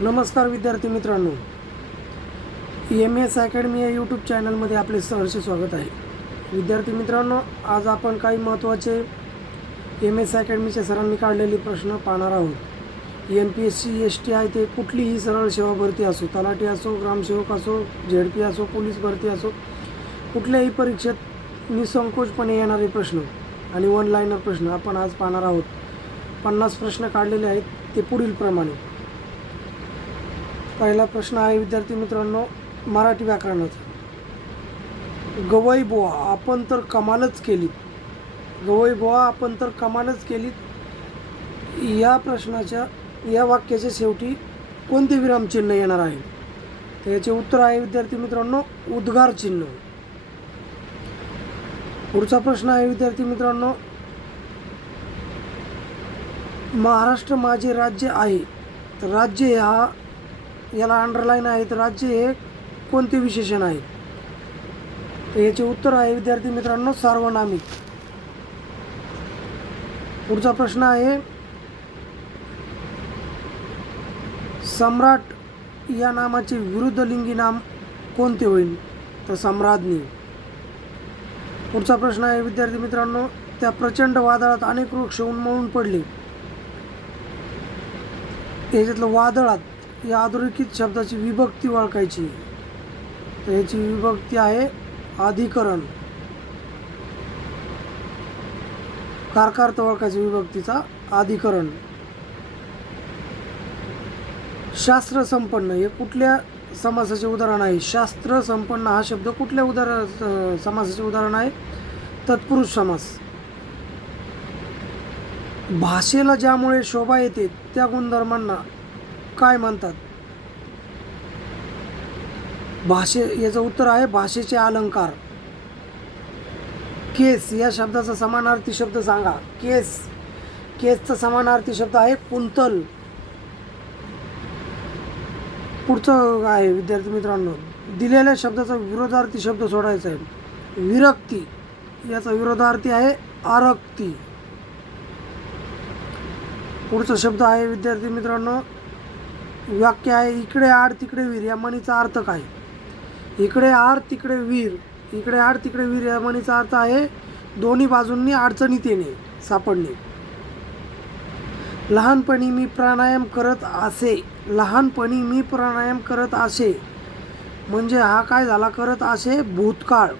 नमस्कार विद्यार्थी मित्रांनो. एम एस अकॅडमी या यूट्यूब चॅनलमध्ये आपले सहर्ष स्वागत आहे. विद्यार्थी मित्रांनो आज आपण काही महत्त्वाचे एम एस अकॅडमीच्या सरांनी काढलेले प्रश्न पाहणार आहोत. M P S C S T आहे ते कुठलीही सरळ सेवा भरती असो तलाठी असो ग्रामसेवक असो झेड पी असो पोलीस भरती असो कुठल्याही परीक्षेत निसंकोचपणे येणारे प्रश्न आणि वन लाईनर प्रश्न आपण आज पाहणार आहोत. पन्नास प्रश्न काढलेले आहेत ते पुढील प्रमाणे. पहिला प्रश्न आहे विद्यार्थी मित्रांनो मराठी व्याकरणाचा. गवई बुवा आपण तर कमालच केली गवई बुवा आपण तर कमालच केली या प्रश्नाच्या या वाक्याच्या शेवटी कोणते विरामचिन्ह येणार आहे? तर याचे उत्तर आहे विद्यार्थी मित्रांनो उद्गार चिन्ह. पुढचा प्रश्न आहे विद्यार्थी मित्रांनो महाराष्ट्र माझे राज्य आहे तर राज्य हा याला अंडरलाईन आहे तर राज्य हे कोणते विशेषण आहे? तर याचे उत्तर आहे विद्यार्थी मित्रांनो सार्वनामिक पुढचा प्रश्न आहे सम्राट या नामाचे विरुद्ध लिंगी नाम कोणते होईल? तर सम्राज्ञी. पुढचा प्रश्न आहे विद्यार्थी मित्रांनो त्या प्रचंड वादळात अनेक वृक्ष उन्मळून पडले. याच्यातलं वादळात या अधोरेखित शब्दाची विभक्ती ओळखायची. तर याची विभक्ती आहे अधिकरण. कारकार्थ ओळखायची विभक्तीचा अधिकरण. शास्त्र संपन्न हे कुठल्या समासाचे उदाहरण आहे? शास्त्र संपन्न हा शब्द कुठल्या उदाहरण समासाचे उदाहरण आहे? तत्पुरुष समास. भाषेला ज्यामुळे शोभा येते त्या गुणधर्मांना काय म्हणतात? भाषे याचं उत्तर आहे भाषेचे अलंकार. केस या शब्दाचा समानार्थी शब्द सांगा. केस केसचा समानार्थी शब्द आहे कुंतल. पुढचं आहे विद्यार्थी मित्रांनो. दिलेल्या शब्दाचा विरोधार्थी शब्द सोडायचा आहे. विरक्ती याचा विरोधार्थी आहे आरक्ती. पुढचा शब्द आहे विद्यार्थी मित्रांनो. वाक्य आहे इकडे आड तिकडे वीर या म्हणीचा अर्थ काय? इकडे आड तिकडे वीर इकडे आड तिकडे वीर या म्हणीचा अर्थ आहे दोन्ही बाजूंनी अडचणीत येणे सापडणे. लहानपणी मी प्राणायाम करत असे लहानपणी मी प्राणायाम करत असे म्हणजे हा काय झाला? करत असे भूतकाळ.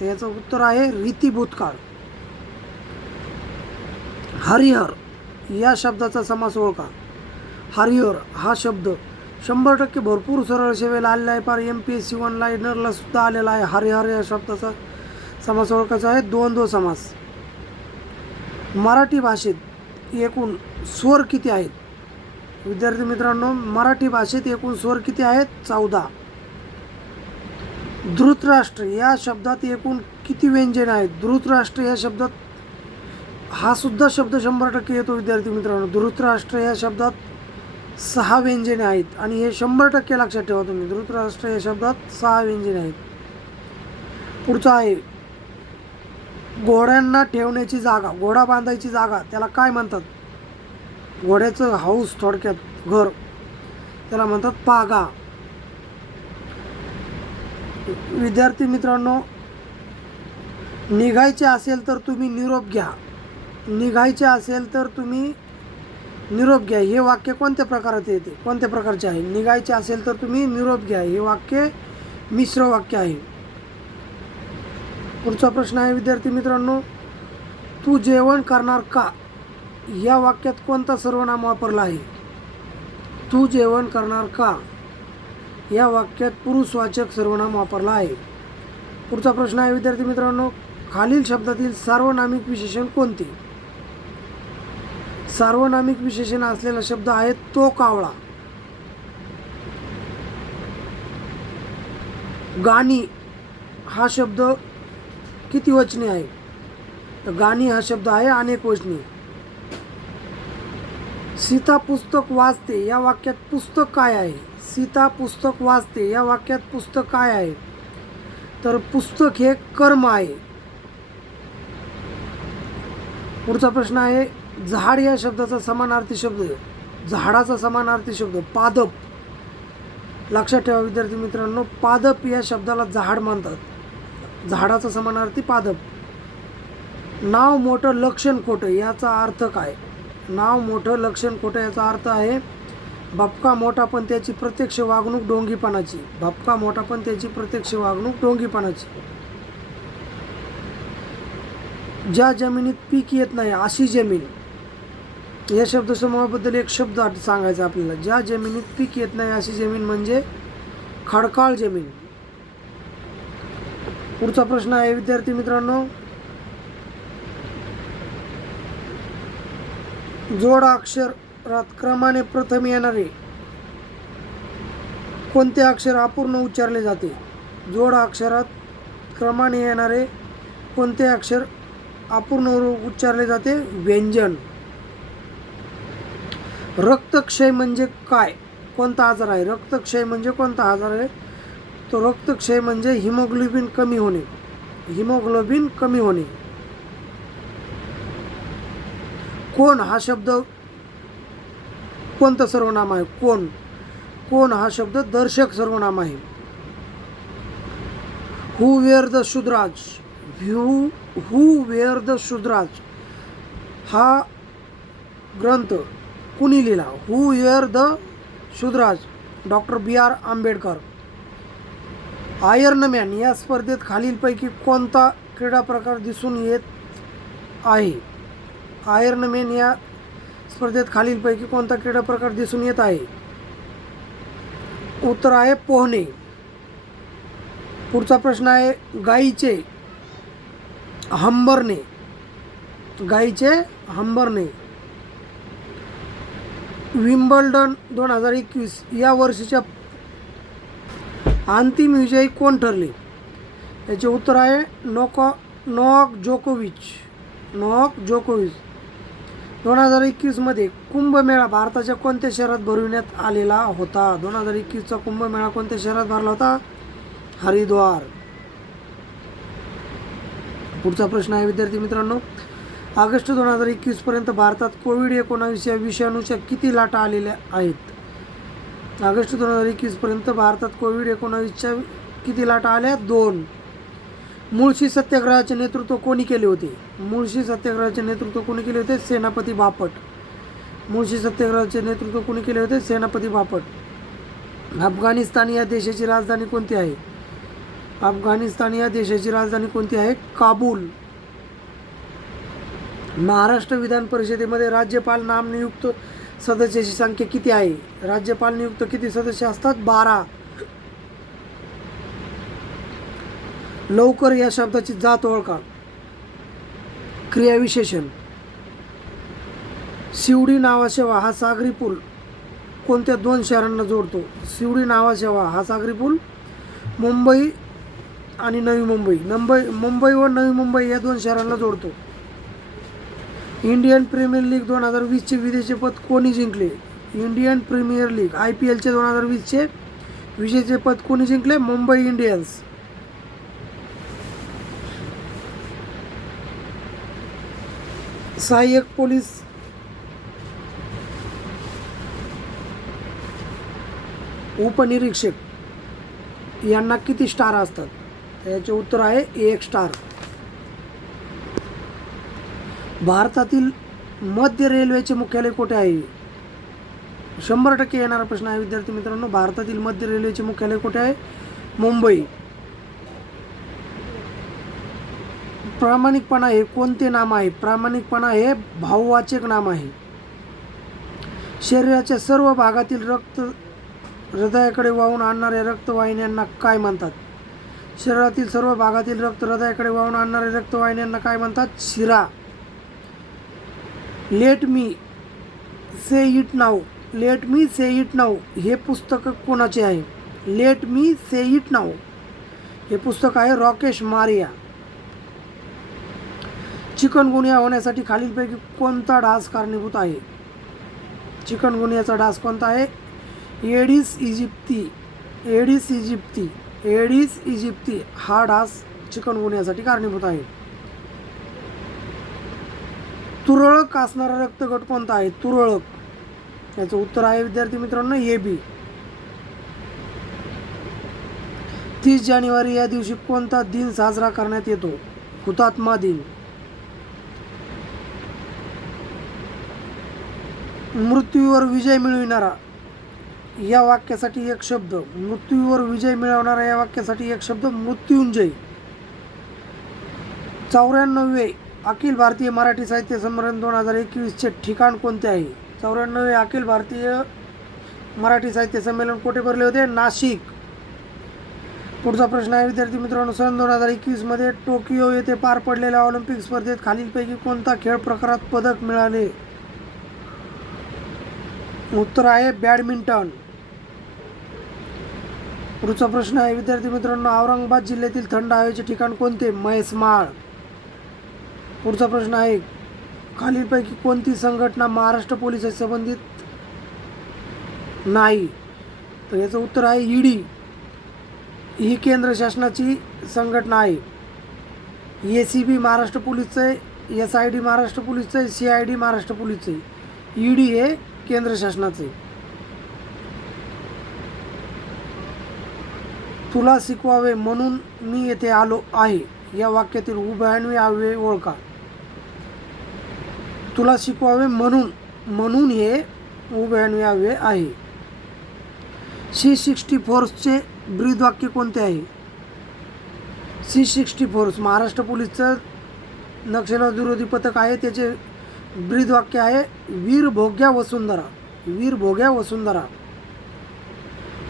त्याचं उत्तर आहे रीती भूतकाळ. हरिहर या शब्दाचा समास ओळखा. हरिहर हा शब्द शंभर टक्के भरपूर सरळ सेवेला आलेला आहे. फार एम पी एस सी वनला इनरला सुद्धा आलेला आहे हरिहर या शब्दाचा. समास ओळखायचा आहे द्वंद्व समास. मराठी भाषेत एकूण स्वर किती आहेत? विद्यार्थी मित्रांनो मराठी भाषेत एकूण स्वर किती आहेत? चौदा. धृतराष्ट्र या शब्दात एकूण किती व्यंजन आहेत? धृतराष्ट्र या शब्दात हा सुद्धा शब्द शंभर टक्के येतो विद्यार्थी मित्रांनो. धृतराष्ट्र या शब्दात सहा व्यंजने आहेत. आणि हे शंभर टक्के लक्षात ठेवा तुम्ही. धृतराष्ट्र या शब्दात सहा व्यंजने आहेत. पुढचं आहे. घोड्यांना ठेवण्याची जागा घोडा बांधायची जागा त्याला काय म्हणतात? घोड्याचं हाऊस थोडक्यात घर. त्याला म्हणतात पागा. विद्यार्थी मित्रांनो निघायचे असेल तर तुम्ही निरोप घ्या. निघायचे असेल तर तुम्ही निरोप घ्या. हे वाक्य कोणत्या प्रकारात येते? कोणत्या प्रकारचे आहे? निघायचे असेल तर तुम्ही निरोप घ्या. हे वाक्य मिश्र वाक्य आहे. पुढचा प्रश्न आहे विद्यार्थी मित्रांनो तू जेवण करणार का? या वाक्यात कोणता सर्वनाम वापरला आहे? तू जेवण करणार का? या वाक्यात पुरुषवाचक सर्वनाम वापरला आहे. पुढचा प्रश्न आहे विद्यार्थी मित्रांनो खालील शब्दातील सार्वनामिक विशेषण कोणते? सार्वनामिक विशेषण असलेला शब्द आहे तो कावळा. गाणी हा शब्द किती वचनी आहे? तर गाणी हा शब्द आहे अनेक वचनी. सीता पुस्तक वाचते या वाक्यात पुस्तक काय आहे? सीता पुस्तक वाचते या वाक्यात पुस्तक काय आहे? तर पुस्तक हे कर्म आहे. पुढचा प्रश्न आहे झाड या शब्दाचा समानार्थी शब्द झाडाचा समानार्थी शब्द पादप. लक्षात ठेवा विद्यार्थी मित्रांनो पादप या शब्दाला झाड म्हणतात झाडाचा समानार्थी पादप. नाव मोठं लक्षण खोटं याचा अर्थ काय? नाव मोठं लक्षण खोटं याचा अर्थ आहे बापका मोठा पण त्याची प्रत्यक्ष वागणूक डोंगीपणाची. बापका मोठा पण त्याची प्रत्यक्ष वागणूक डोंगीपणाची. ज्या जमिनीत पीक येत नाही अशी जमीन. या शब्दसमूहाबद्दल एक शब्द सांगायचा आपल्याला. ज्या जमिनीत पीक येत नाही अशी जमीन म्हणजे खडकाळ जमीन. पुढचा प्रश्न आहे विद्यार्थी मित्रांनो जोड अक्षरात क्रमाने प्रथम येणारे कोणते अक्षर अपूर्ण उच्चारले जाते? जोड अक्षरात क्रमाने येणारे कोणते अक्षर अपूर्ण उच्चारले जाते? व्यंजन. रक्तक्षय म्हणजे काय? कोणता आजार आहे? रक्तक्षय म्हणजे कोणता आजार आहे? तो रक्तक्षय म्हणजे हिमोग्लोबिन कमी होणे. हिमोग्लोबिन कमी होणे. कोण हा शब्द कोणतं सर्वनाम आहे? कोण? कोण हा शब्द दर्शक सर्वनाम आहे? Who were the Shudras who who were the Shudras हा ग्रंथ कुणी लिहिला? Who were the Shudras doctor B R Ambedkar. Ironman या स्पर्धेत खालीलपैकी कोणता क्रीडा प्रकार दिसून येत आहे? आयर्नमॅन या स्पर्धेत खालीलपैकी कोणता क्रीडा प्रकार दिसून येत आहे? उत्तर आहे पोहणे. पुढचा प्रश्न आहे गाईचे हंबरणे. गाईचे हंबरणे. विम्बल्डन दोन हजार एकवीस या वर्षीच्या अंतिम विजयी कोण ठरले? याचे उत्तर आहे नोको नोक जोकोविच नोक जोकोविच. दोन हजार एकवीसमध्ये कुंभमेळा भारताच्या कोणत्या शहरात भरविण्यात आलेला होता? दोन हजार एकवीसचा कुंभमेळा कोणत्या शहरात भरला होता? हरिद्वार. पुढचा प्रश्न आहे विद्यार्थी मित्रांनो ऑगस्ट दोन हजार एकवीसपर्यंत भारतात कोविड एकोणावीस या विषाणूच्या किती लाटा आलेल्या आहेत? ऑगस्ट दोन हजार एकवीसपर्यंत भारतात कोविड एकोणावीसच्या किती लाटा आल्या? दोन. मुळशी सत्याग्रहाचे नेतृत्व कोणी केले होते? मुळशी सत्याग्रहाचे नेतृत्व कोणी केले होते? सेनापती बापट. मुळशी सत्याग्रहाचे नेतृत्व कोणी केले होते? सेनापती बापट. अफगाणिस्तान या देशाची राजधानी कोणती आहे? अफगाणिस्तान या देशाची राजधानी कोणती आहे? काबूल. महाराष्ट्र विधान परिषदेमध्ये राज्यपाल नामनियुक्त सदस्याची संख्या किती आहे? राज्यपाल नियुक्त किती सदस्य असतात? बारा. लवकर या शब्दाची जात ओळखा. क्रियाविशेषण. शिवडी नावाशेवा हा सागरी पूल कोणत्या दोन शहरांना जोडतो? शिवडी नावाशेवा हा सागरी पूल मुंबई आणि नवी मुंबई. मुंबई मुंबई व नवी मुंबई या दोन शहरांना जोडतो. इंडियन प्रीमियर लीग दोन हजार वीसचे विजेतेपद कोणी जिंकले? Indian premier league I P एलचे दोन हजार वीसचे विजेतेपद कोणी जिंकले? मुंबई इंडियन्स. सहाय्यक पोलीस. उपनिरीक्षक. यांना किती स्टार असतात? याचे उत्तर आहे एक स्टार भारतातील मध्य रेल्वेचे मुख्यालय कुठे आहे? शंभर टक्के येणारा प्रश्न आहे विद्यार्थी मित्रांनो. भारतातील मध्य रेल्वेचे मुख्यालय कुठे आहे? मुंबई. प्रामाणिकपणा हे कोणते नाम आहे? प्रामाणिकपणा हे भाववाचक नाम आहे. शरीराच्या सर्व भागातील रक्त हृदयाकडे वाहून आणणाऱ्या रक्तवाहिन्यांना काय म्हणतात? शरीरातील सर्व भागातील रक्त हृदयाकडे वाहून आणणाऱ्या रक्तवाहिन्यांना काय म्हणतात? शिरा. Let me say it now let me say it now हे पुस्तक कोणाचे आहे? Let me say it now हे पुस्तक आहे रॉकेश मारिया. चिकनगुनिया होण्यासाठी खालीलपैकी कोणता डास कारणीभूत आहे? चिकनगुनियाचा डास कोणता आहे? Aedes aegypti Aedes aegypti Aedes aegypti हा डास चिकनगुनियासाठी कारणीभूत आहे. तुरळक असणारा रक्तगट कोणता आहे? तुरळक. याचं उत्तर आहे विद्यार्थी मित्रांनो ए बी. तीस जानेवारी या दिवशी कोणता दिन साजरा करण्यात येतो? हुतात्मा दिन. मृत्यूवर विजय मिळविणारा. या वाक्यासाठी एक शब्द. मृत्यूवर विजय मिळवणारा या वाक्यासाठी एक शब्द मृत्युंजय. चौऱ्याण्णवे अखिल भारतीय मराठी साहित्य संमेलन दोन हजार एकवीसचे ठिकाण कोणते आहे? चौऱ्याण्णवे अखिल भारतीय मराठी साहित्य संमेलन कुठे भरले होते? नाशिक. पुढचा प्रश्न आहे विद्यार्थी मित्रांनो सन दोन हजार एकवीसमध्ये टोकियो येथे पार पडलेल्या ऑलिम्पिक स्पर्धेत खालीलपैकी कोणता खेळ प्रकारात पदक मिळाले? उत्तर आहे बॅडमिंटन. पुढचा प्रश्न आहे विद्यार्थी मित्रांनो औरंगाबाद जिल्ह्यातील थंड हवेचे ठिकाण कोणते? म्हैसमाळ पुढचा प्रश्न आहे खालीलपैकी कोणती संघटना महाराष्ट्र पोलिसाशी संबंधित नाही? तर याचं उत्तर आहे ईडी ही केंद्र शासनाची संघटना आहे. ए सी बी महाराष्ट्र पोलीसचं आहे एस आय डी महाराष्ट्र पोलीसचं आहे सी आय डी महाराष्ट्र पोलीसचं. आहे ईडी हे केंद्र शासनाचं. आहे तुला शिकवावे म्हणून मी येथे आलो आहे. या वाक्यातील उभयान्वी आवे ओळखा. तुला शिकवावे म्हणून म्हणून हे उभ्यावे आहे. सी सिक्स्टी फोर्सचे ब्रीद वाक्य कोणते आहे? सी सिक्स्टी फोर्स महाराष्ट्र पोलीसचं नक्षलविरोधी विरोधी पथक आहे त्याचे ब्रीद वाक्य आहे वीर भोग्या वसुंधरा वीर भोग्या वसुंधरा.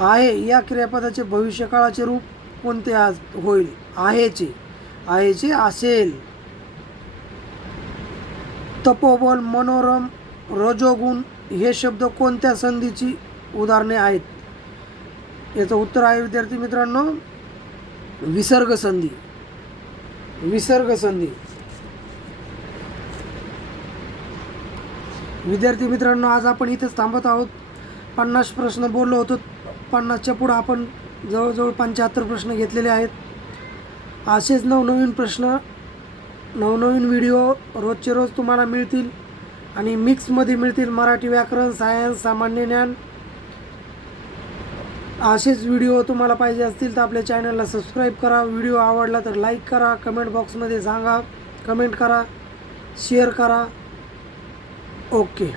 आहे या क्रियापदाचे भविष्यकाळाचे रूप कोणते आज? होईल आहेचे आहेचे असेल. तपोबल मनोरम रजोगुण हे शब्द कोणत्या संधीची उदाहरणे आहेत? याचं उत्तर आहे विद्यार्थी मित्रांनो विसर्ग संधी. विसर्ग संधी. विद्यार्थी मित्रांनो आज आपण इथेच थांबत आहोत. पन्नास प्रश्न बोललो होतो. पन्नासच्या पुढं आपण जवळजवळ पंच्याहत्तर प्रश्न घेतलेले आहेत. असेच नवनवीन प्रश्न नवनवीन व्हिडिओ रोजचे रोज तुम्हाला मिळतील आणि मिक्समध्ये मिळतील मराठी व्याकरण सायन्स सामान्य ज्ञान. असेच व्हिडिओ तुम्हाला पाहिजे असतील तर आपल्या चॅनलला सबस्क्राईब करा. व्हिडिओ आवडला तर लाईक करा. कमेंट बॉक्समध्ये सांगा. कमेंट करा. शेअर करा. ओके